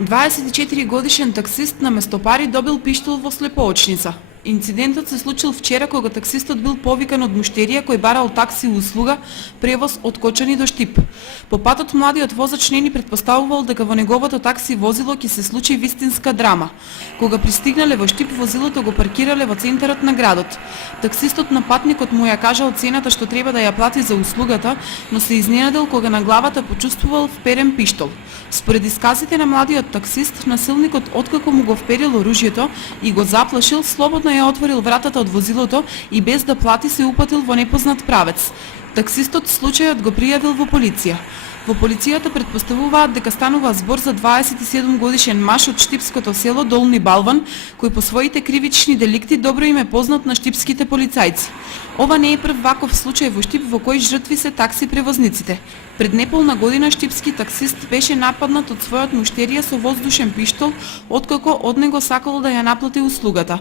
24 годишен таксист на Местопари добил пиштол во слепоочница. Инцидентот се случил вчера кога таксистот бил повикан од муштерија кој барал такси услуга превоз од Кочани до Штип. По патот младиот возач не ни претпоставувал дека во неговото такси возило ќе се случи вистинска драма. Кога пристигнале во Штип, возилото го паркирале во центарот на градот. Таксистот на патникот му ја кажал цената што треба да ја плати за услугата, но се изненадил кога на главата почувствувал вперен пиштол. Според исказите на младиот таксист, насилникот откако му го вперил оружјето и го заплашил, слободно ја отворил вратата од возилото и без да плати се упатил во непознат правец. Таксистот случајот го пријавил во полиција. Во полицијата претпоставуваат дека станува збор за 27 годишен маж од штипското село Долни Балван, кој по своите кривични деликти добро им е познат на штипските полицајци. Ова не е прв ваков случај во Штип во кој жртви се такси превозниците. Пред неполна година штипски таксист беше нападнат од својот муштерија со воздушен пиштол, откако од него сакал да ја наплати услугата.